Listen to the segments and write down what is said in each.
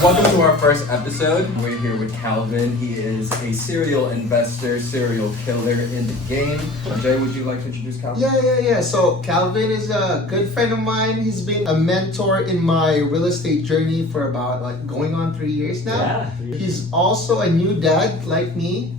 Welcome to our first episode. We're here with Calvin. He is a serial investor, serial killer in the game. Jay, would you like to introduce Calvin? Yeah. So Calvin is a good friend of mine. He's been a mentor in my real estate journey for about going on 3 years now. Yeah. He's also a new dad like me.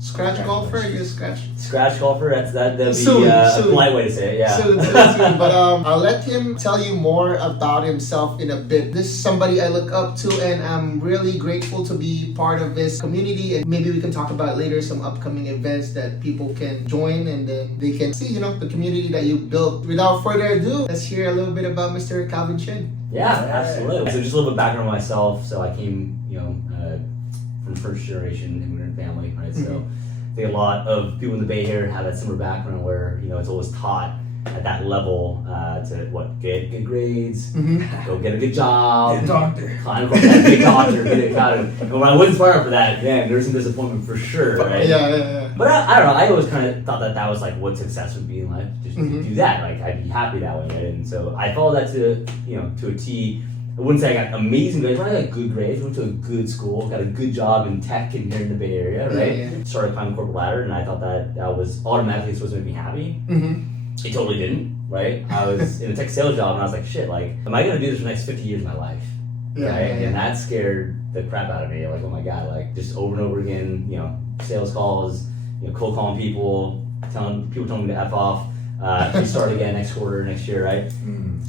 Scratch golfer, are you a Scratch golfer, that'd be Soon. a polite way to say it, yeah. Soon. But I'll let him tell you more about himself in a bit. This is somebody I look up to, and I'm really grateful to be part of this community. And maybe we can talk about later some upcoming events that people can join, and then they can see, the community that you built. Without further ado, let's hear a little bit about Mr. Calvin Chin. Yeah, absolutely. So just a little bit of background on myself. So I came, from first generation immigrant family, right? So I think a lot of people in the Bay Area have that similar background where, it's always taught at that level to get good grades, go get a good job, Be a doctor. climb across that big doctor, get it kind of. And when I wasn't smart enough for that, man, there's some disappointment for sure, right? Yeah. But I don't know. I always kind of thought that was like what success would be in life. Just to do that. Like I'd be happy that way, right? And so I followed that to a T. I wouldn't say I got amazing grades, but I got good grades. Went to a good school, got a good job in tech in here in the Bay Area, right? Yeah. Started climbing the corporate ladder, and I thought that was automatically supposed to make me happy. It totally didn't, right? I was in a tech sales job, and I was like, shit, like, am I gonna do this for the next 50 years of my life? Yeah. And that scared the crap out of me. Like, oh my god, like just over and over again, sales calls, cold calling people, telling me to F off. Restart again next quarter, next year, right?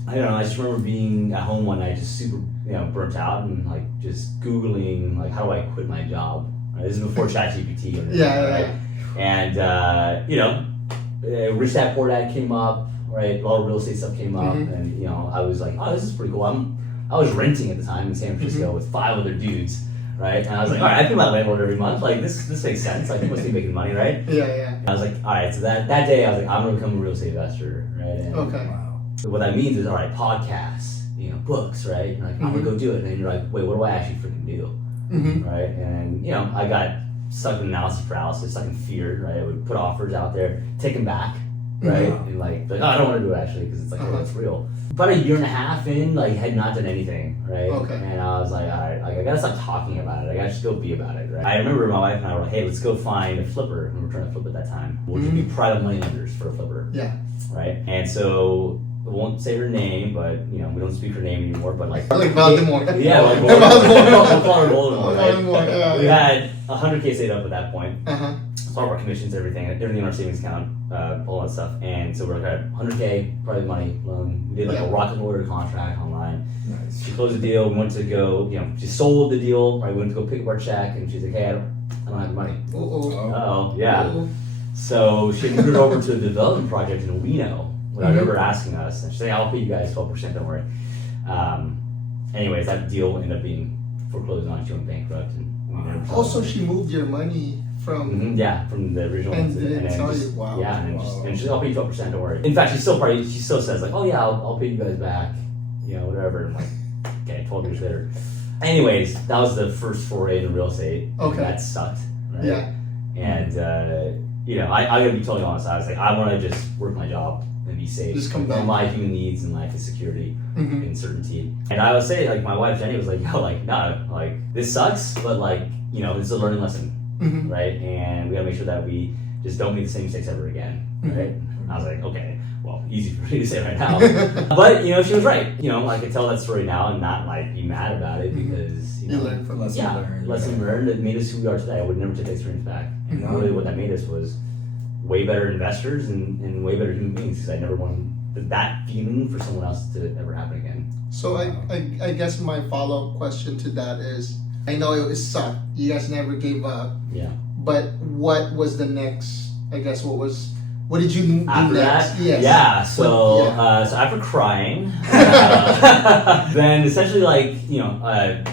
I don't know. I just remember being at home one night, just super, burnt out, and like just Googling, like, how do I quit my job? Right? This is before ChatGPT. Right? And Rich Dad Poor Dad came up, right? A lot of real estate stuff came up, and I was like, oh, this is pretty cool. I was renting at the time in San Francisco with 5 other dudes. Right, and I was like, all right, I pay my landlord every month. Like, this makes sense. Like, he must be making money, right? Yeah. I was like, all right. So that day, I was like, I'm gonna become a real estate investor, right? And Okay. so what that means is, all right, podcasts, books, right? You're like, I'm gonna go do it, and then you're like, wait, what do I actually freaking do, right? And I got stuck in analysis paralysis, stuck in fear, right? I would put offers out there, take them back, right? And like, oh, I don't want to do it actually because it's like, oh, it's real. About a year and a half in, like, had not done anything, right? Okay. And I was like, all right, like, I gotta stop talking about it. I gotta just go be about it, right? I remember my wife and I were like, hey, let's go find a flipper. And we were trying to flip at that time. Which would be private money lenders for a flipper. Yeah. Right? And so, I won't say her name, but, we don't speak her name anymore, but like Voldemort. Yeah, like Voldemort. We'll call her Voldemort, right? Voldemort, yeah. We had 100K saved up at that point. Uh-huh. All of our commissions, everything in our savings account, all that stuff. And so we're like, all right, 100K private money loan. We did like a rocket lawyer contract online. Nice. She closed the deal. We went to go, she sold the deal. Right, we went to go pick up our check, and she's like, hey, I don't have the money. Uh-oh, yeah. So she moved it over to a development project in Reno without ever asking us. And she's like, I'll pay you guys 12%, don't worry. Anyways, that deal ended up being foreclosed on. She went bankrupt. And we never saw Also, it. she moved your money from... Yeah, from the original And ones. didn't then tell just, you, wow. Yeah, and then she's I'll pay you 12%, don't worry. In fact, she still says like, oh yeah, I'll pay you guys back, whatever. I'm like, okay, 12 years later. Anyways, that was the first foray into real estate. Okay. That sucked, right? Yeah. And, I gotta be totally honest. I was like, I wanna just work my job and be safe. Just come All back. my human needs in life is security and certainty. And I would say, like, my wife Jenny was like, yo, like, no, like, this sucks, but like, this is a learning lesson. Right? And we gotta make sure that we just don't make the same mistakes ever again, right? And I was like, okay, well, easy for me to say right now. But, she was right. I could tell that story now and not, like, be mad about it because, You learned from Lesson learned. lesson learned that made us who we are today. I would never take that experience back. And really what that made us was way better investors and way better human beings because I never wanted that feeling for someone else to ever happen again. So I guess my follow-up question to that is, I know it sucked. You guys never gave up. Yeah. But what was the next? I guess what did you do After next? that, Yes. yeah. So, Yeah. so after crying, then essentially I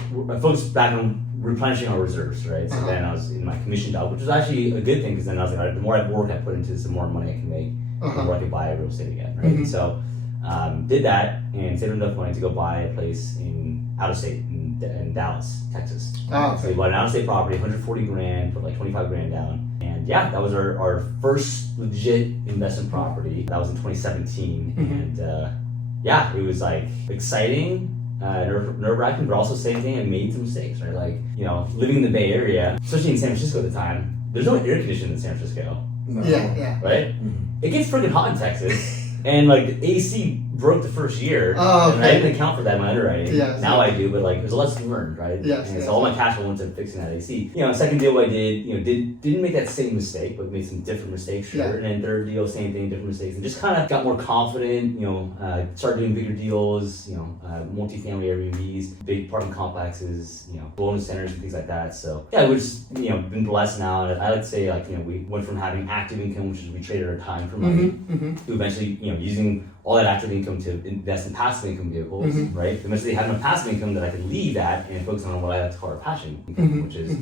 focused back on replenishing our reserves, right? So then I was in my commission job, which was actually a good thing because then I was like, all right, the more work I put into this, the more money I can make, the more I can buy real estate again, right? And so did that and saved enough money to go buy a place out of state in Dallas, Texas. Oh, So we bought an out-of-state property, 140 grand, put like 25 grand down. And yeah, that was our first legit investment property. That was in 2017. And yeah, it was like exciting nerve-wracking, but also same thing. I made some mistakes, right? Like, you know, living in the Bay Area, especially in San Francisco at the time, there's no air conditioning in San Francisco, No. Yeah. right? It gets freaking hot in Texas, and like the AC broke the first year, Oh, and I okay. didn't account for that in my underwriting. Yes, Now yes. I do, but like there's a lesson learned, right? Yes, And yes, so all my yes. cash flow went to fixing that AC. You know, second deal I did, you know, didn't make that same mistake, but made some different mistakes, sure. Yeah. And then third deal, same thing, different mistakes, and just kind of got more confident. You know, started doing bigger deals. You know, multifamily Airbnbs, big apartment complexes. You know, wellness centers and things like that. So yeah, we've just been blessed now. And I like to say like we went from having active income, which is we traded our time for money, to eventually using all that active income to invest in passive income vehicles, right? Eventually have enough passive income that I could leave that and focus on what I like to call our passion income, which is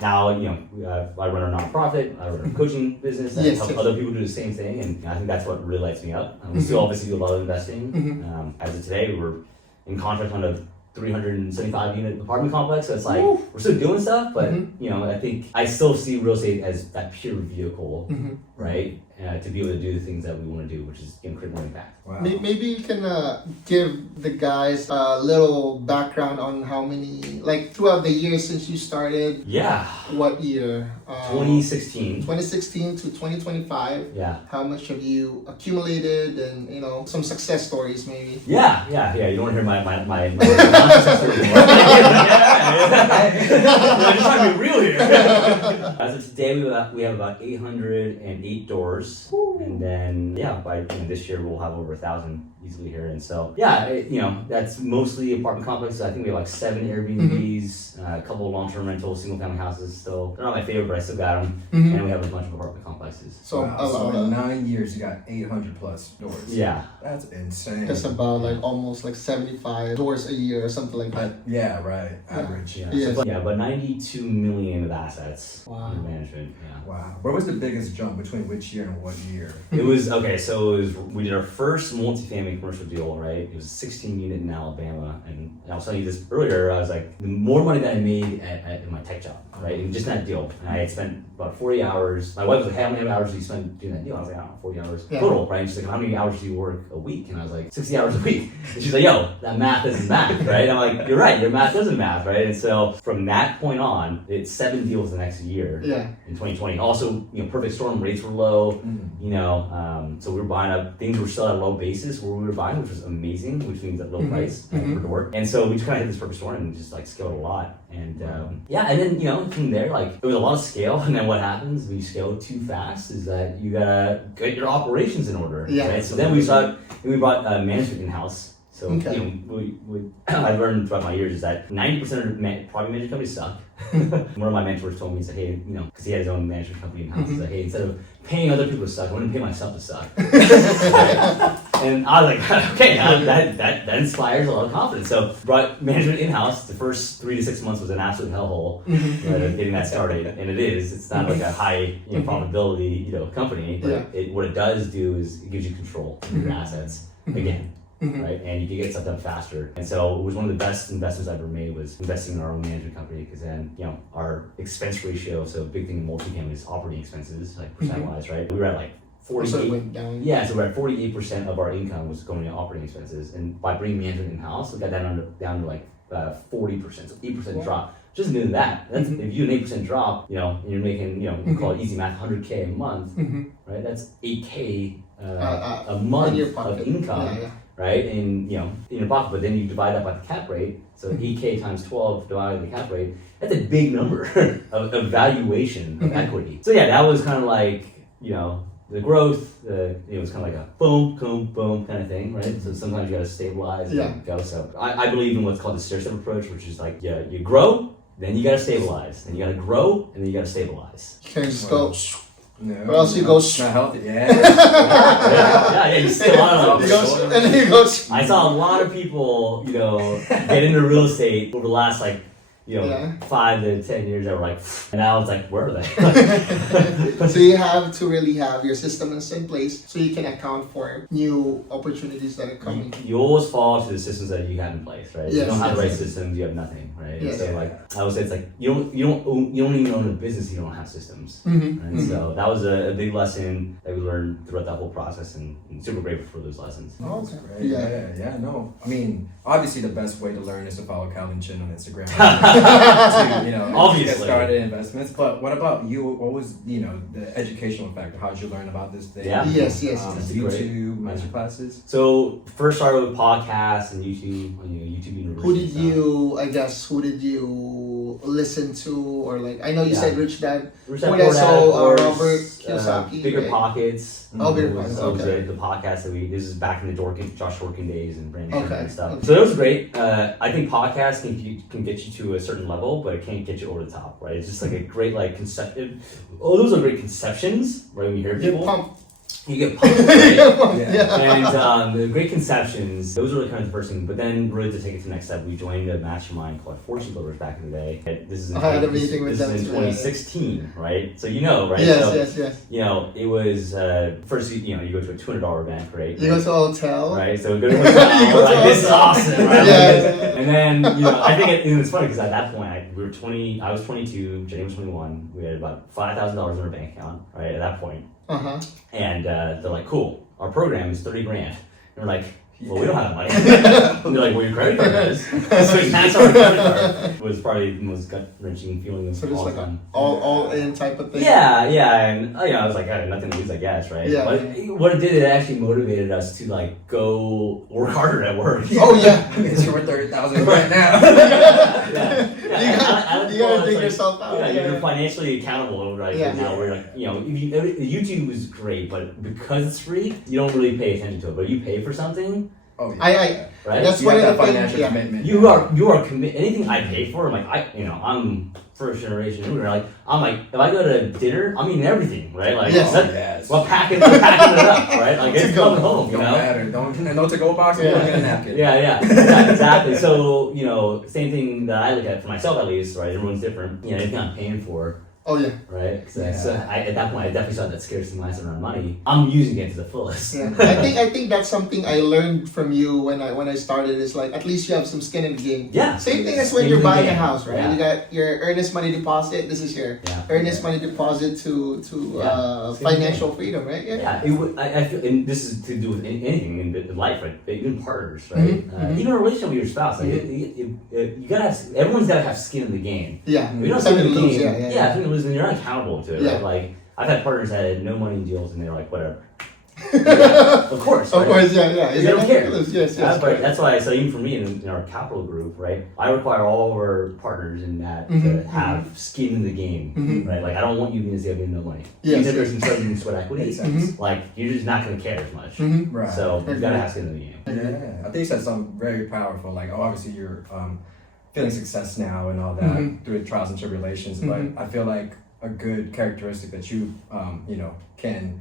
now, I run a nonprofit, I run a coaching business, I Yes, help yes. other people do the same thing, and I think that's what really lights me up. We still obviously do a lot of investing. As of today, we're in contract on a 375 unit apartment complex, so it's like we're still doing stuff, but I think I still see real estate as that pure vehicle, right? To be able to do the things that we want to do, which is create more impact. Wow. Maybe you can give the guys a little background on how many, like throughout the years since you started. Yeah. What year? 2016. 2016 to 2025. Yeah. How much have you accumulated, and some success stories maybe? Yeah. You don't want to hear my non-success story anymore. I'm just trying to be real here. As of today, we have about 808 doors, and then by this year we'll have over 1,000 easily here. And so that's mostly apartment complexes. I think we have like 7 Airbnbs, a couple of long-term rentals, single-family houses. Still, they're not my favorite, but I still got them. And we have a bunch of apartment complexes. So Wow, so in 9 years, you got 800 plus doors. Yeah. That's insane. That's about like almost like 75 doors a year or something like that. Yeah, right. Average. Yeah. Yes. So, about 92 million of assets Wow. under management. Yeah. Wow. Where was the biggest jump between which year and what year? It was okay. So we did our first multifamily commercial deal, right? It was a 16 unit in Alabama, and I was telling you this earlier. I was like, the more money that I made at my tech job, right? And just that deal, and I had spent about 40 hours. My wife was like, "How many hours do you spend doing that deal?" I was like, "I don't know, 40 hours total, right?" And she's like, "How many hours do you work a week?" And I was like, 60 hours a week. And she's like, "Yo, that math isn't math, right?" And I'm like, "You're right. Your math doesn't math, right?" And so from that point on, it's 7 deals the next year. Yeah. In 2020, also perfect storm, rates were low. So we were buying up things were still at a low basis where we were buying, which was amazing, which means at low price per door. And so we just kind of hit this perfect storm and just like scaled a lot. And and then from there, like it was a lot of scale. And then what happens when you scale too fast is that you gotta get your operations in order. Yeah. Right? So then we brought management in management in-house. So I learned throughout my years is that 90% of property management companies suck. One of my mentors told me, he said, "Hey, because he had his own management company in-house, he said, hey, instead of paying other people to suck, I'm going to pay myself to suck." And I was like, okay, that inspires a lot of confidence. So brought management in-house. The first 3 to 6 months was an absolute hellhole getting that started, and it is. It's not like a high probability company, but what it does do is it gives you control of your assets again. Right, and you can get stuff done faster. And so it was one of the best investments I ever made was investing in our own management company, because then our expense ratio. So a big thing in multifamily is operating expenses, like percent wise, right? We were at like 48. So it went down. Yeah, so we're at 48% of our income was going to operating expenses, and by bringing management in house, we got that down to like 40%, so 8% drop. Just doing that. That's if you do an 8% drop, and you're making we call it easy math, $100K a month, right? That's $8K a month of income. Yeah. Right, and in your pocket, but then you divide that by the cap rate. So 8K times 12 divided by the cap rate. That's a big number of valuation of equity. So yeah, that was kind of like the growth. It was kind of like a boom, boom, boom kind of thing, right? So sometimes you got to stabilize and go. So I believe in what's called the stair-step approach, which is like you grow, then you got to stabilize, then you got to grow, and then you got to stabilize. You can't just go. No, Or else you go. it's not healthy. Yeah. Yeah, you still on You go, and then you go. I saw a lot of people, get into real estate over the last like Yeah. 5 to 10 years that were like, and now it's like, where are they? So you have to really have your systems in place so you can account for new opportunities that are coming. You always fall to the systems that you have in place, right? If you Yes, don't have the yes, right yes. systems, you have nothing, right? Yes. So like I would say, it's like you don't even own a business if you don't have systems. Mm-hmm. And so that was a big lesson that we learned throughout that whole process, and I'm super grateful for those lessons. Oh, That's okay. great. Yeah. Yeah, no. I mean, obviously the best way to learn is to follow Calvin Chin on Instagram. to, get Obviously. started in investments. But what about you? What was, the educational factor? How did you learn about this thing? Yeah. Yes. That's great. YouTube, master classes? So first started with podcasts and YouTube, YouTube University. Who did you listen to, or like, I know you Yeah. said Rich Dad. Rich What Dad I Poor saw, Dad, of course, Robert Kiyosaki, Bigger right? Pockets. Oh, Bigger was- Pockets, was okay. the podcast that this is back in the Josh Dorkin days and Brandon Okay, and stuff. okay. So that was great. I think podcasts can get you to a certain level, but it can't get you over the top, right? It's just like a great those are great conceptions, right? When you hear You're people, pumped. you get pumped, right? Yeah. And the great conceptions, those were the kind of the first thing. But then, really, to take it to the next step, we joined a mastermind called Fortune Builders back in the day. This is in, I had a meeting with this them is in too, 2016, right? So right? Yes, So, yes. it was first. You go to a $200 event, right? You go to a hotel. Right, so we go to a hotel, You go we're to like, a this is hotel. awesome, right? Yeah. And then, I think it's funny because at that point, we were 20, I was 22, Jenny was 21, we had about $5,000 in our bank account, right, at that point. Uh-huh. And they're like, cool, our program is $30,000. And we're like, well, we don't have that money. And they're like, well, your credit card does. So we passed our credit card. It was probably the most gut-wrenching feeling of So just all like time. all in type of thing. Yeah, and I was like, I had nothing to lose, I guess, right? Yeah. But what it did, it actually motivated us to like go work harder at work. Oh yeah. It's worth 30,000 right now. You gotta dig yourself out. Yeah, Yeah. you're financially accountable, right? Yeah. Now we're like, YouTube is great, but because it's free, you don't really pay attention to it. But you pay for something, Oh, yeah. right? That's You one have of that the financial things. Yeah. commitment. You are commit anything I pay for. I'm like I'm first generation immigrant. Like I'm like if I go to dinner, I'm eating everything, right? Like Yes. Yes. we're packing it up, right? Like it's To go coming home, Don't matter. No to-go box. Yeah. Don't get a napkin. Yeah, exactly. So, same thing that I look at for myself at least, right? Everyone's different. Anything I'm paying for, Oh yeah. right? So Yeah. at that point, I definitely saw that scarcity mindset around money. I'm using it to the fullest. Yeah. I think that's something I learned from you when I started. Is like at least you have some skin in the game. Yeah. Same thing as when Skin you're in the buying a game. house, right? Yeah. You got your earnest money deposit. This is your Yeah. earnest money deposit to Yeah. Same financial freedom, right? Yeah, I feel, and this is to do with anything in life, right? Even partners, right? Mhm. Even a relationship with your spouse, like you gotta have, everyone's gotta have skin in the game. Yeah. If you don't have Something skin in to the lose. game, Yeah. something to lose, then you're not accountable to it. Yeah. Right? Like I've had partners that had no money in deals, and they're like, whatever. Of course, Of right? course, yeah. They don't care. Yes. That's why. So even for me in our capital group, right? I require all of our partners in that to Mhm, have skin in the game, Mhm. right? Like I don't want you being zero no money. Yes, Even if yes. there's some certain sweat equity, Makes sense. like you're just not gonna care as much. Mm-hmm. Right. So you gotta have skin in the game. Yeah, I think you said something very powerful. Like, obviously you're feeling success now and all that Mhm. through the trials and tribulations. Mhm. But I feel like a good characteristic that you can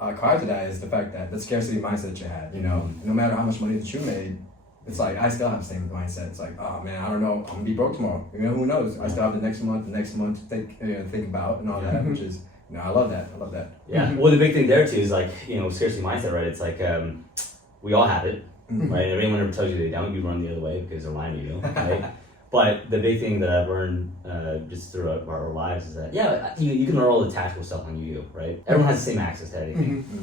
acquire to that is the fact that the scarcity mindset that you had. No matter how much money that you made, it's like I still have the same mindset. It's like, oh man, I don't know, I'm gonna be broke tomorrow. Who knows? I still have the next month to think about and all that, which is. I love that. Yeah. Mhm. Well, the big thing there too is like scarcity mindset, right? It's like we all have it, Mhm. right? If anyone ever tells you they don't, you run the other way because they're lying to you, right? But the big thing that I've learned just throughout our lives is that you can learn all the tactical stuff on you, right? Everyone has the same access to anything, Mm-hmm.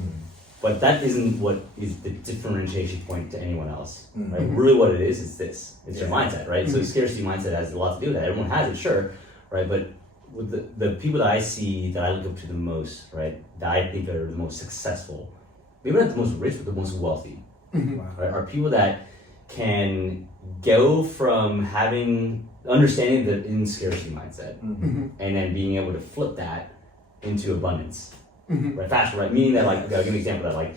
but that isn't what is the differentiation point to anyone else, right? Mhm. Really, what it is this. It's your Yeah. mindset, right? So Mhm. scarcity mindset has a lot to do with that. Everyone has it, sure, right? But with the people that I see that I look up to the most, right? That I think are the most successful, maybe not the most rich, but the most wealthy, Mm-hmm. Wow. right? Are people that can go from understanding the scarcity mindset Mm-hmm. and then being able to flip that into abundance, Mm-hmm. right? Faster, right? Meaning that, like, I'll give you an example of that, like,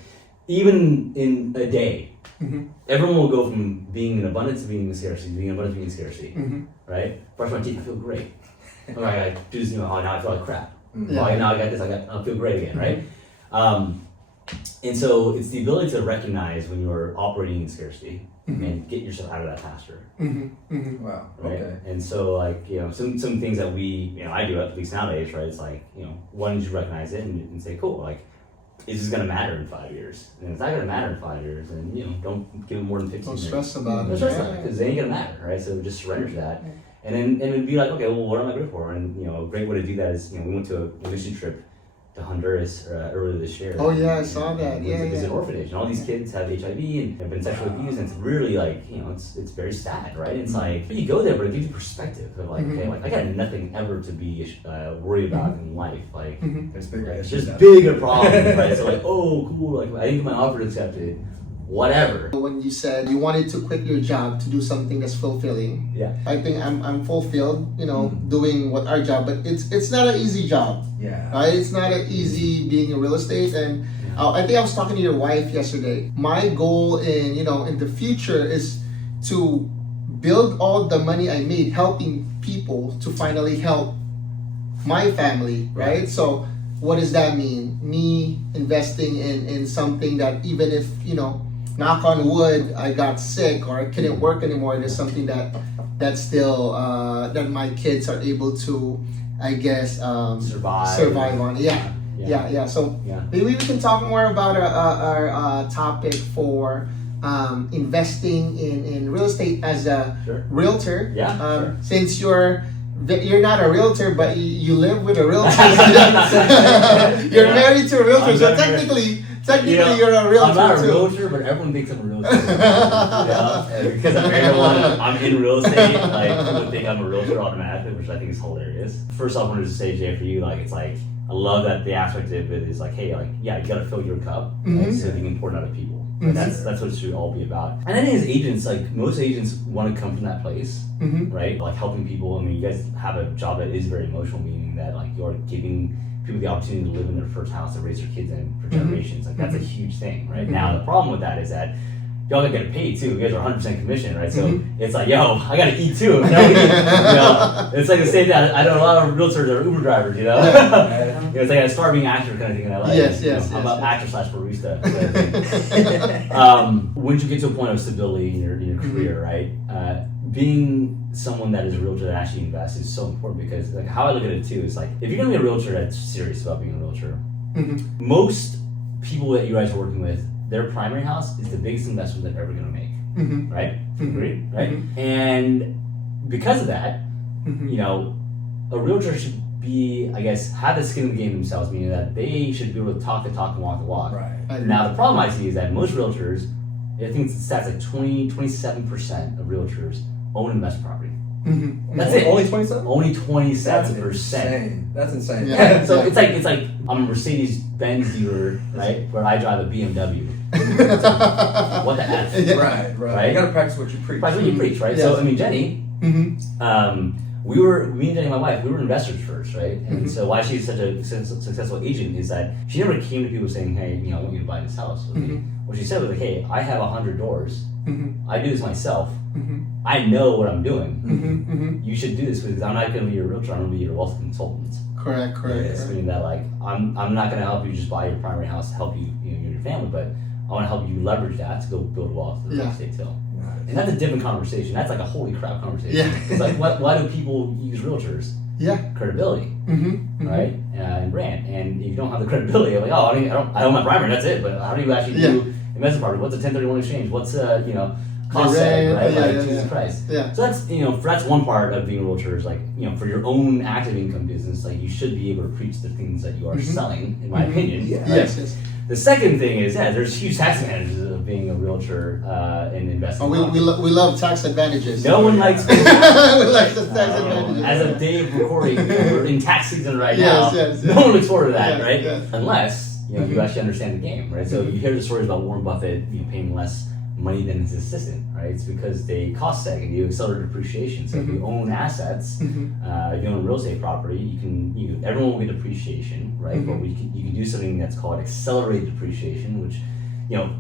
even in a day, Mm-hmm. everyone will go from being in abundance to being in scarcity, being in abundance to being in scarcity, Mm-hmm. right? Brush my teeth, I feel great. Oh, I gotta do this, oh, now I feel like crap. Mhm. Yeah. Oh, now I got this, I feel great again, right? And so it's the ability to recognize when you're operating in scarcity and get yourself out of that pasture. Wow. Right. Okay. And so like, some things that I do at least nowadays, right? It's like, one, you recognize it and say, cool, like, is this gonna matter in 5 years? And if it's not gonna matter in 5 years, then don't give it more than 15 Don't years. stress about Don't it. stress about it, because it ain't gonna matter, right? So just surrender to that. And then it'd be like, okay, well, what am I good for? And a great way to do that is, we went to a mission trip to Honduras earlier this year. Oh, yeah, I saw that. And Yeah, it was yeah. an orphanage, and all these kids have HIV and have been sexually abused, and it's really like, it's very sad, right? It's like, you go there, but it gives you perspective of like, okay, like I got nothing ever to be worried about in life, like There's bigger it's issues. just bigger problems, right? So like, oh, cool, like I didn't get my offer accepted, whatever. When you said you wanted to quit your job to do something that's fulfilling, Yeah. I think I'm fulfilled, doing what our job, but it's not an easy job, Yeah. right? It's not an easy being in real estate, and I think I was talking to your wife yesterday. My goal in the future is to build all the money I made helping people to finally help my family, right? So what does that mean? Me investing in something that even if, knock on wood, I got sick or I couldn't work anymore, there's something that still that my kids are able to, I guess, survive on. Yeah. So maybe we can talk more about our topic for investing in real estate as a realtor. Sure. Since you're not a realtor, but you live with a realtor. You're married to a realtor, so technically you're a realtor I'm not a too. realtor, but everyone thinks I'm a realtor. Because I'm in real estate, like people think I'm a realtor automatically, which I think is hilarious. First off, I wanted to say, Jay, for you, like it's like I love that the aspect of it is like, hey, like you gotta fill your cup, like, so you can pour it out of people. Like, that's what it should all be about. And I think as agents, like most agents want to come from that place, right? Like helping people. I mean, you guys have a job that is very emotional, meaning that like you're giving people the opportunity to live in their first house, to raise their kids in for generations. Like that's a huge thing, right? Now the problem with that is that y'all gotta get paid too. You guys are 100% commission, right? So it's like, yo, I gotta eat too. It's like the same thing. I know a lot of realtors are Uber drivers, it's like a starving actor kind of thing in LA. I'm an actor / barista. Once you get to a point of stability in your career, right? Being someone that is a realtor that actually invests is so important, because like how I look at it too is like, if you're gonna be a realtor that's serious about being a realtor, most people that you guys are working with, their primary house is the biggest investment they're ever gonna make, right? Agreed, right? And because of that, a realtor should be, I guess, have the skin in the game themselves, meaning that they should be able to talk the talk and walk the walk. Right. Now the problem I see is that most realtors, I think stats like 27% of realtors own investment property. That's it. Only 27? Only 27%. That's insane. Yeah. So it's like I'm a Mercedes-Benz dealer, right? Where I drive a BMW. What the F? Right. You gotta practice what you preach. Practice what you preach, right? Yes. So I mean, Jenny, me and Jenny, my wife, we were investors first, right? And so why she's such a successful agent is that she never came to people saying, hey, I want you to buy this house. What she said was like, hey, I have 100 doors. I do this myself. I know what I'm doing. You should do this, because I'm not going to be your realtor. I'm going to be your wealth consultant. Correct. It's meaning that like I'm not going to help you just buy your primary house to help you and your family, but I want to help you leverage that to go build wealth for the real estate too. And that's a different conversation. That's like a holy crap conversation. Yeah. It's like, why do people use realtors? Credibility, right? And brand. And if you don't have the credibility, like, oh, I own my primary, that's it. But how do you actually do investment property? What's a 1031 exchange? What's cost setting, right? Jesus Christ. Yeah. So that's that's one part of being a realtor is like for your own active income business, like you should be able to preach the things that you are selling, in my opinion. Yeah. Right? Yes. The second thing is there's huge tax advantages of being a realtor and investing. Oh, we love tax advantages. No one likes. We like the tax advantages. As of day of recording, we're in tax season right now. Yes. No one looks forward to that, Yes, right? yes. Unless you actually understand the game, right? So you hear the stories about Warren Buffett paying less money than his assistant, right? It's because they cost seg and you accelerate depreciation. So if you own assets, if you own real estate property, everyone will get depreciation, right? But you can do something that's called accelerated depreciation, which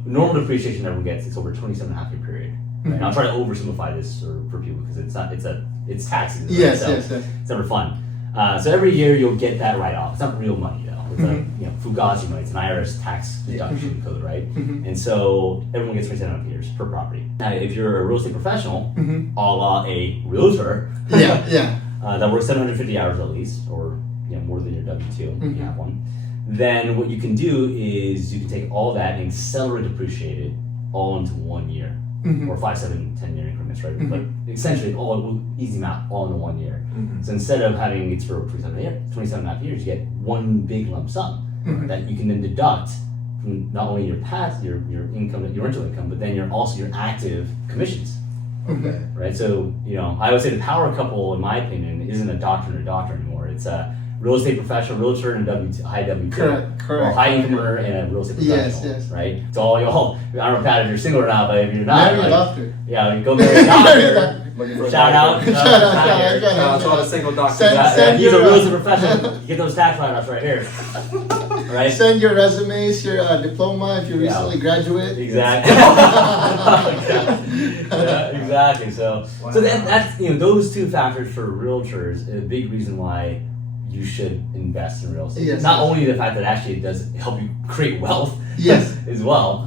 normal depreciation everyone gets. It's over a 27.5-year period. Right? And I'll try to oversimplify this for people because it's taxes. Right? Yes. It's never fun. So every year you'll get that write-off. It's not real money though, It's like, Fugazi money. It's an IRS tax deduction code, right? And so everyone gets 27 years per property. Now, if you're a real estate professional, a la a realtor, Yeah. that works 750 hours at least, or more than your W-2 if you have one, then what you can do is you can take all that and accelerate depreciate it all into 1 year, or 5, 7, 10 year increments, right? But essentially, easy math, all in 1 year. So instead of having it for 27 and a half years, you get one big lump sum that you can then deduct from not only your income, your rental income, but then your active commissions. Okay. Right? So, I would say the power couple, in my opinion, isn't a doctor and a doctor anymore. It's a real estate professional, realtor, and high W2. Correct. Or high incomer and a real estate professional. Yes. Right? So all y'all, I don't know, Pat, if you're single or not, but if you're not, Marry a doctor. Yeah, go marry a doctor. Looking for a Shout out. doctor. Shout out. Shout out to all the single doctors. Send He's a your, real estate professional. You get those tax write-offs right here. Right? Send your resumes, your diploma if you Yeah. recently graduate. Exactly. Yeah, exactly. So that's those two factors for realtors is a big reason why you should invest in real estate. Yes, Not yes. only the fact that actually it does help you create wealth, Yes. as well,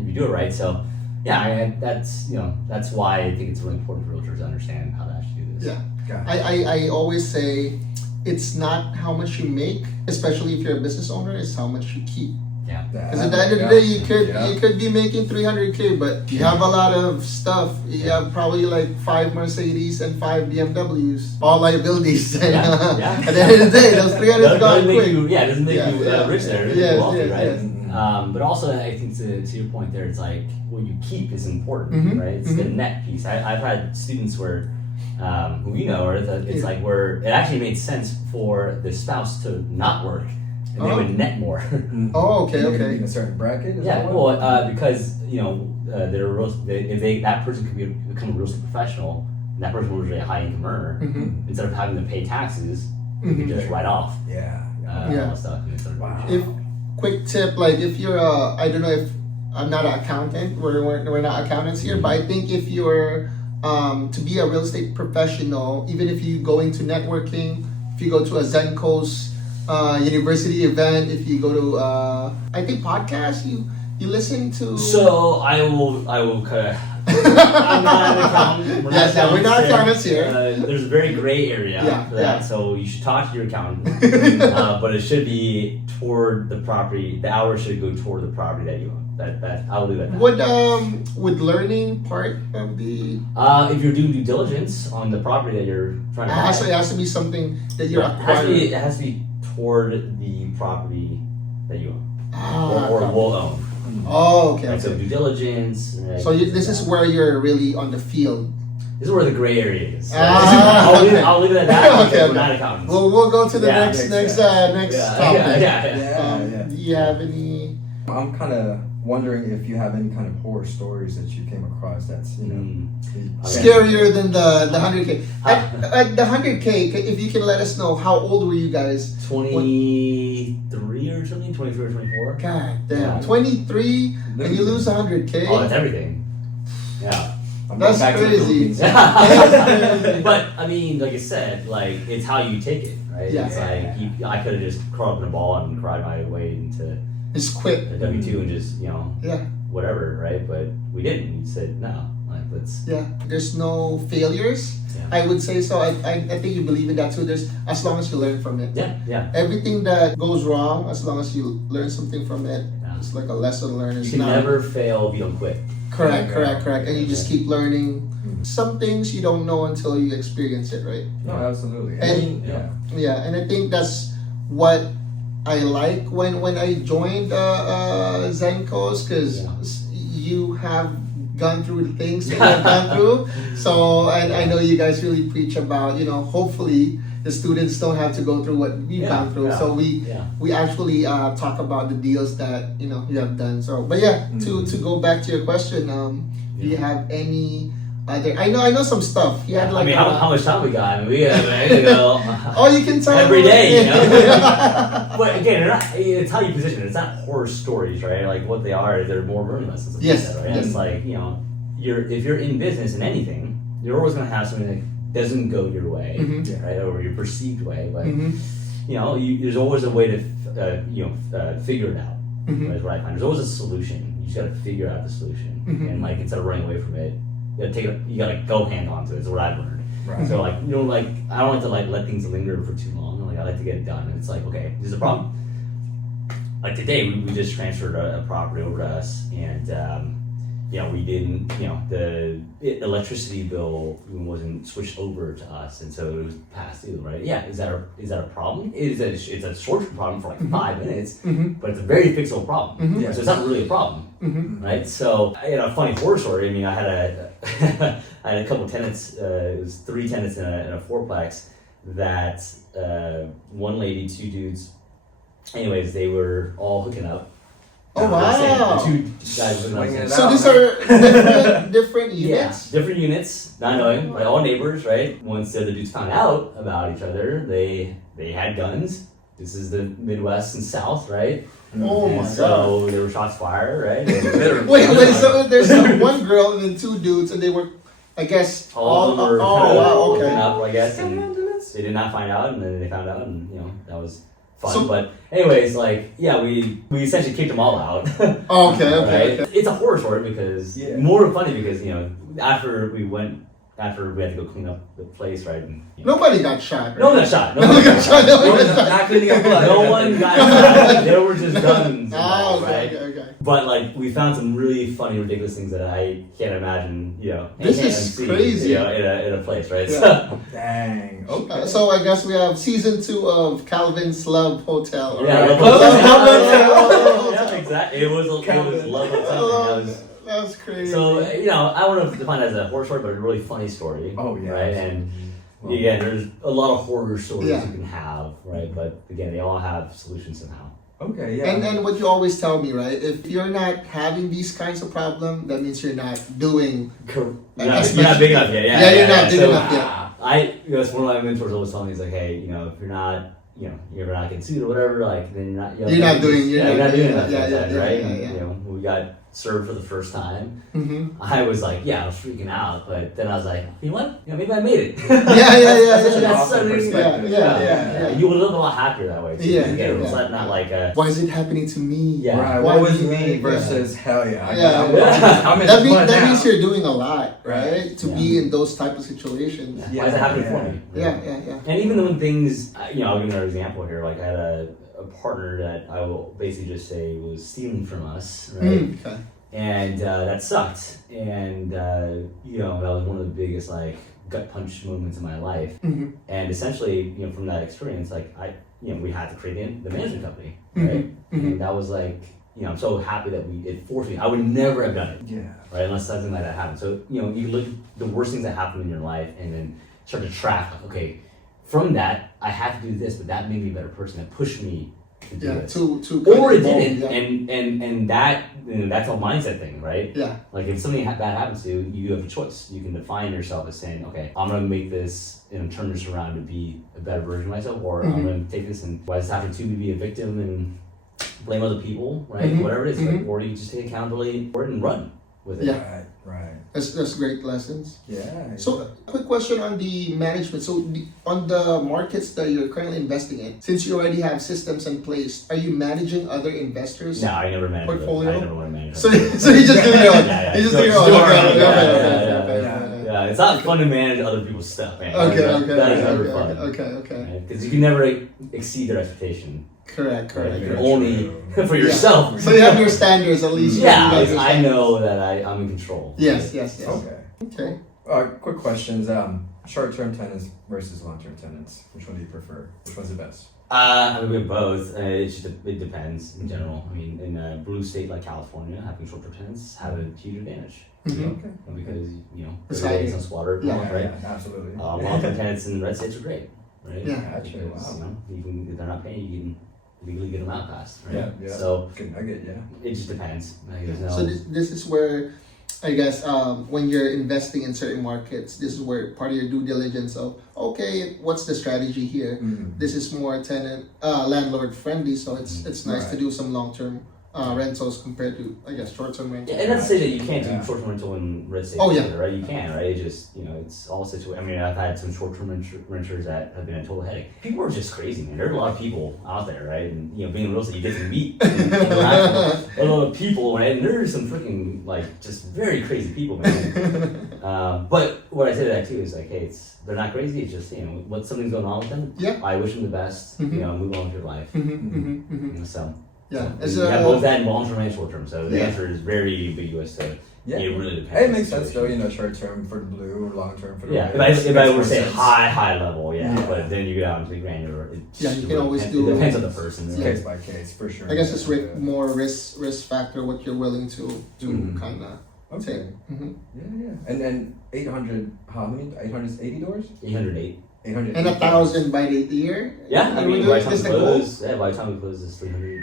if you do it right. So yeah, that's why I think it's really important for realtors to understand how to actually do this. Yeah. Got it. I always say it's not how much you make, especially if you're a business owner, it's how much you keep. Yeah. Because at the end of the day, you could be making 300K, but you have a lot of stuff. You have probably like 5 Mercedes and 5 BMWs, all liabilities. And, Yeah. at the end of the day, those 300 gone quick. It doesn't make you rich there. It doesn't make you wealthy, right? Yes. But also, I think to your point there, it's like what you keep is important, Mhm, right? It's the net piece. I've had students where, who it's like where it actually made sense for the spouse to not work, and they would net more. Oh, okay, You're gonna be okay. in a certain bracket. Is Yeah, that what? well, because that person could become a real estate professional, and that person was really a high income earner, Mhm. instead of having to pay taxes, you Mhm. could just write off Yeah. all Yeah. that stuff. And it's Wow. If quick tip, like if you're I don't know if I'm not an accountant, we're not accountants here, but I think if you're to be a real estate professional, even if you go into networking, if you go to a Zenco's university event, if you go to I think podcasts, you listen to. So I will kind of. I'm not an accountant. We're not accountants here. There's a very gray area Yeah, for that, yeah. so you should talk to your accountant. But it should be toward the property. The hours should go toward the property that you own. That I'll leave it at that. Would learning part of the If you're doing due diligence on the property that you're trying to buy, so it has to be something that you're it has to be, acquiring. it has to be toward the property that you own or Copy. will own. Oh, okay. Right, so due diligence. Right? So this is where you're really on the field. This is where the gray area is. Ah, I'll okay. leave it at that. Okay, We're okay. not accountants. We'll go to the Yeah, next next, topic. Yeah. Do you have any? I'm kind of wondering if you have any kind of horror stories that you came across that's Scarier than the 100K. At the 100K, if you can let us know, how old were you guys? 23 or something? 23 or 24? God damn, Yeah. 23 and you lose 100K. Oh, that's everything. Yeah. I'm That's going back to the crazy. Philippines. But I mean, like I said, like it's how you take it, right? Yeah. It's like I could have just crawled up in a ball and cried my way into Just quit. a W-2 and just Yeah. whatever, right? But we didn't. We said no. Like let's. Yeah. There's no failures. Yeah. I would say so. I think you believe in that too. There's as long as you learn from it. Yeah. Everything that goes wrong, as long as you learn something from it, Yeah. it's like a lesson learned. You It's can not never fail if you don't quit. correct, and you just keep learning. Some things you don't know until you experience it, right? No, absolutely. And- yeah. Yeah, and I think that's what I like when I joined Zenco's, because Yeah. you have gone through the things that I've gone through. So I know you guys really preach about, hopefully the students don't have to go through what we've Yeah, gone through. yeah. So we actually talk about the deals that you have done. So, but yeah, to go back to your question, do you have any other? I know some stuff. You had like I mean, how much time we got? I mean, we have oh, you can tell every day, But again, it's how you position it. It's not horror stories, right? Like what they are, they're more learning lessons. Like Yes, you said, right? yes. It's like if you're in business in anything, you're always going to have something that doesn't go your way, Mhm. Yeah. right, or your perceived way. But Mhm. there's always a way to figure it out. Mhm. Is what I find. There's always a solution. You just gotta figure out the solution, Mhm. and like instead of running away from it, you gotta go hand on to it. Is what I've learned. Right. So like like I don't like to like let things linger for too long. Like I like to get it done. And it's like okay, there's a problem. Like today, we just transferred a property over to us, and we didn't, the electricity bill wasn't switched over to us, and so it was past due, right? Yeah, is that a problem? It's a short-term problem for like 5 minutes, but it's a very fixable problem. Yeah. So it's not really a problem, right? So a funny horror story. I mean, I had I had a couple tenants. It was 3 tenants in a fourplex. That one lady, 2 dudes. Anyways, they were all hooking up. Oh, wow. The 2 guys were hooking up. So these are different units? Yeah, different units, not knowing, like all neighbors, right? Once the other dudes found out about each other, they had guns. This is the Midwest and South, right? Oh And my god. so there were shots fired, right? Wait, so there's one girl and then 2 dudes, and they were, I guess, all of them were oh, wow, hooking okay. up, I guess, and they did not find out, and then they found out, and that was fun. So- But anyways, we essentially kicked them all out. Oh, okay, okay, Right? okay. It's a horror story because more funny because after we had to go clean up the place, right? And, Nobody got shot, right? no one got shot. No No one one got got shot. shot. No one got shot. Not cleaning up blood. No one got shot. There were just guns Oh, involved, okay, right? okay. But we found some really funny, ridiculous things that I can't imagine. This and is see, crazy. in a place, right? Yeah. So, Dang. Okay. So I guess we have season 2 of Calvin's Love Hotel. yeah, right? yeah, exactly. It was love of something. That's crazy. So I want to define it as a horror story, but a really funny story. Oh, yeah. Right, and again, there's a lot of horror stories Yeah. you can have, right? But again, they all have solutions somehow. Okay, yeah. And what you always tell me, right? If you're not having these kinds of problems, that means you're not doing. You're As not much- big enough yet. Yeah, you're not big So, enough yet. That's one of my mentors always telling me, he's like, hey, if you're not, you're not getting sued or whatever, like then you're not. You're not doing- You're you're not not doing doing- enough, yeah, sometimes, yeah, right? yeah, And, yeah. we got served for the first time. Mm-hmm. I was like, I was freaking out, but then I was like, you know what? Maybe I made it. Yeah. Such an yeah. awesome Yeah, perspective. yeah. You would live a lot happier that way. Too. Yeah, Again, it's yeah. not like a. Why is it happening to me? Yeah. Right. Why What was me? me Yeah. versus hell yeah? Yeah. I'm in That means fun that now. means you're doing a lot, right? Right. To be in those type of situations. Why is it happening for me? Yeah. And even when things, I'll give you another example here. Like I had a partner that I will basically just say was stealing from us, right? Okay. And that sucked. And that was one of the biggest gut punch moments in my life. Mhm. And essentially, from that experience, we had to create the management company, Mhm. right? Mhm. And that was I'm so happy that it forced me. I would never have done it. Yeah. Right, unless something like that happened. So, you look at the worst things that happen in your life and then start to track, okay, from that, I have to do this, but that made me a better person. It pushed me to do Yeah. this. To Or it kind of didn't, evolve, and that, that's a mindset thing, right? Yeah. Like if something bad happens to you, you have a choice. You can define yourself as saying, okay, I'm gonna make this and turn this around to be a better version of myself, or I'm gonna take this and why this happened to me, be a victim and blame other people, right? Mhm. Whatever it is, or you just take accountability for it and run with it. Yeah. Right. That's great lessons. Yeah. So, quick question on the management. So, on the markets that you're currently investing in, since you already have systems in place, are you managing other investors? No, I never managed Portfolio? it. I never want to manage So, it. so you just do your own. Yeah, You just yeah. do your own. Sure. Okay, Yeah, okay. Yeah, it's not fun to manage other people's stuff, man. Okay, That is never fun. okay. Because you can never exceed their expectation. Correct. You can Very only true. for yourself. So you have your standards at least. Yeah, You have your I standards. know that I'm in control. Yes. Okay. Okay. Quick questions. Short-term tenants versus long-term tenants. Which one do you prefer? Which one's the best? I mean, we have both. It depends in general. I mean, in a blue state like California, having short-term tenants have a huge advantage. Mhm. Okay. Because It's every day higher. is water, Yeah, right? Absolutely. Long-term tenants in red states are great, right? Yeah. Gotcha. Because, Wow. you can, if they're not paying, you can legally get them out fast, right? Yeah. So Good nugget. Yeah. it just depends. Like, there's no, So this is where, I guess, when you're investing in certain markets, this is where part of your due diligence of, okay, what's the strategy here? Mm. This is more tenant, landlord friendly, so it's nice to Right. do some long-term rentals compared to, I guess, short-term rentals. Yeah, and not to say that you can't Yeah. do short-term rental in red states, Oh, yeah. either, right? You can, right? It just, it's all situation. I mean, I've had some short-term renters that have been a total headache. People are just crazy, man. There's a lot of people out there, right? And being in real estate, you get to meet and interact with a lot of people, right? And there's some freaking just very crazy people, man. But what I say to that too is hey, they're not crazy. It's just what something's going on with them. Yeah. I wish them the best. Mhm. Move on with your life. So. Yeah. So It's you have both that and long-term and short-term. So the Yeah. answer is very ambiguous. So Yeah. it really depends. It makes on the sense though, situation. short term for the blue or long term for the Yeah, red. if I Makes were more to say sense. high level, yeah. Yeah. But then you get out into the granular. Yeah, you can always It do- depends on the person. Yeah. Case by case, for sure. I guess it's Yeah. more risk factor what you're willing to Mhm. kind of Okay. take. Mhm. Yeah. And then 800, how many? 880 doors? 808. 800. And 1,000 by the year. Yeah, I Are mean, we by doing the this time the we goal? close, by the time we close, it's 300.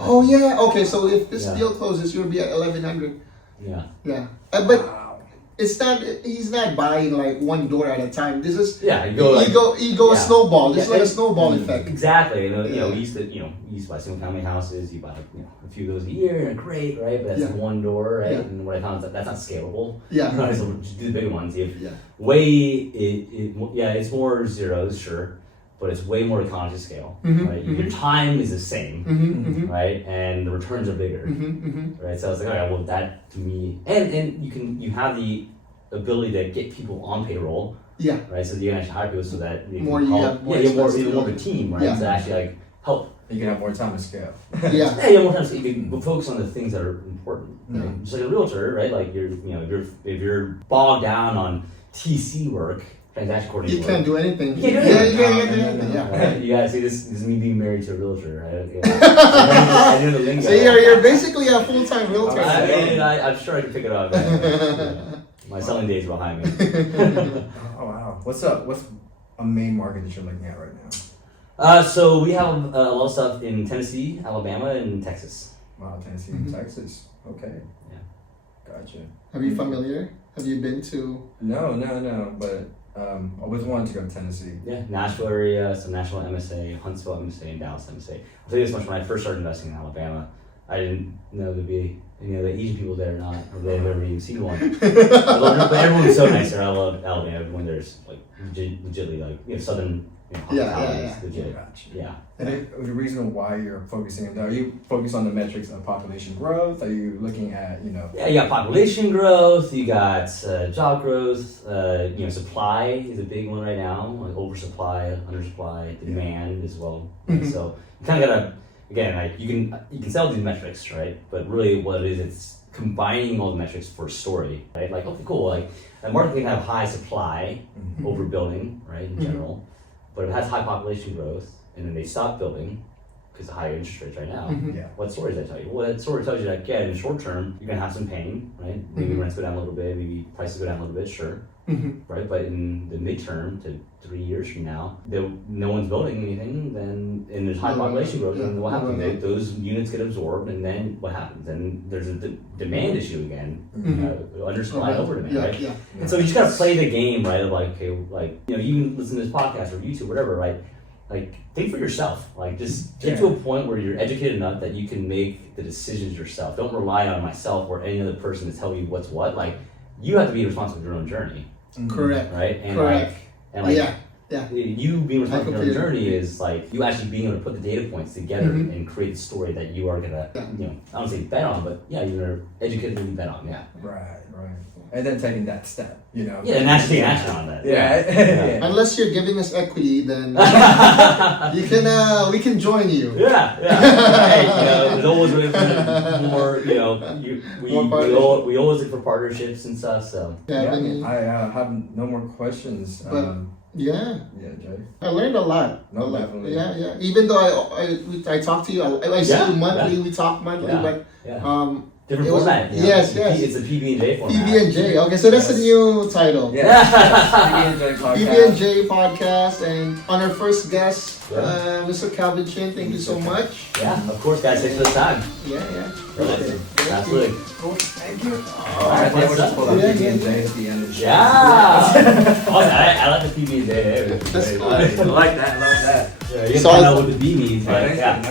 Oh yeah. Okay. So if this Yeah. deal closes, you'll be at 1,100. Yeah. Yeah. But Wow. it's not. He's not buying like one door at a time. This is Yeah, you go a yeah. snowball. This is Yeah, like a and- snowball effect. Exactly. Yeah. We used to buy single family houses. You buy a few of those a year, and great, right? But that's Yeah. one door, right? Yeah. And what I found is that's not scalable. Yeah. Right, so just do the big ones. If Yeah. it's more zeros, sure, but it's way more economies of scale, Mhm, right? Your time is the same, Mm-hmm. right? And the returns are bigger, right? So I was like, all right, well, that to me, and you have the ability to get people on payroll, Yeah. right? So you can actually hire people so that you More can you help, have more you have more, expensive even more of a team, right? Yeah. To actually help. You can have more time to scale. Yeah. Yeah, you have more time so you can focus on the things that are important. Yeah. Right? Just like a realtor, right? Like if you're bogged down on TC work, transaction coordinating You work. can't do anything. You can't do Yeah, anything. you can't do anything. No, Yeah. Right? You gotta see this is me being married to a realtor, right? I know the lingo. So you're basically a full-time realtor. I'm sure I can pick it up. Yeah. My selling days are behind me. Oh wow. What's a main market that you're looking at right now? So we have a lot of stuff in Tennessee, Alabama, and Texas. Wow, Tennessee Mhm. and Texas. Okay. Yeah. Gotcha. Have you familiar? Have you been to? No, but I always wanted to go to Tennessee. Yeah, Nashville area, some Nashville MSA, Huntsville MSA, and Dallas MSA. I'll tell you this much: when I first started investing in Alabama, I didn't know there'd be any of the Asian people there or not, or they've ever even seen one. But everyone's so nice there. I love Alabama. Everyone there's legitimately southern. Yeah. Legit. Gotcha. Yeah. And the reason why you're focusing on that, are you focused on the metrics of population growth? Are you looking at, Yeah, you got population growth, you got job growth, supply is a big one right now, like oversupply, undersupply, demand as well. Right? Mhm. So you kind of gotta, again, like you can sell these metrics, right? But really what it is, it's combining all the metrics for a story, right? Like, okay, cool, like a market can have high supply, overbuilding, right, in Mhm. general, but if it has high population growth, and then they stop building, because of higher interest rates right now, Mhm. Yeah. what story does that tell you? Well, that story tells you that, yeah, in the short term, you're gonna have some pain, right? Maybe Mhm. rents go down a little bit, maybe prices go down a little bit, sure, Mhm. right? But in the midterm to 3 years from now, no one's building anything, then, and there's high Yeah, population growth, yeah, then what happens? yeah. Those units get absorbed, and then what happens? Then there's a demand issue again, undersupply and over demand, Yeah, right? yeah. And so you just gotta play the game, right? Of like, okay, like, you can listen to this podcast or YouTube, whatever, right? Like, think for yourself. Like, just get to a point where you're educated enough that you can make the decisions yourself. Don't rely on myself or any other person to tell you what's what. Like, you have to be responsible for your own journey, Correct. right? And Correct. like, Yeah. you being responsible for your own completely journey is like you actually being able to put the data points together Mhm. and create a story that you are gonna, Yeah. I don't say bet on, but yeah, you're gonna educatively bet on, yeah. Right. And then taking that step, Yeah, and actually taking action on that. Yeah. Unless you're giving us equity, then you can we can join you. Yeah. Hey, there's always room for more. We always look for partnerships and stuff. So Yeah, Yeah, then- I have no more questions. But- yeah. Jay. I learned a lot. No, A lot. definitely. Yeah. Even though I talk to you, I see Yeah, you monthly. We talk monthly, Yeah. but yeah, different it was- format. yes. It's a PB&J format. PB&J. Okay, so that's a Yes. new title. Yeah. PB&J podcast. PB&J podcast, and on our first guest, Yeah. Mr. Calvin Chin. Thank you so much. Yeah, of course, guys. Thanks for the time. Yeah. Really. Thank you. Absolutely. Cool. Thank you. All I right, think we'll just pull out Yeah, PB&J at the end of the show. Yeah. Awesome. I like the PB&J. That's cool. I like that. Love that. Yeah, you can So find I- out what the B means, right? Thanks Yeah. for the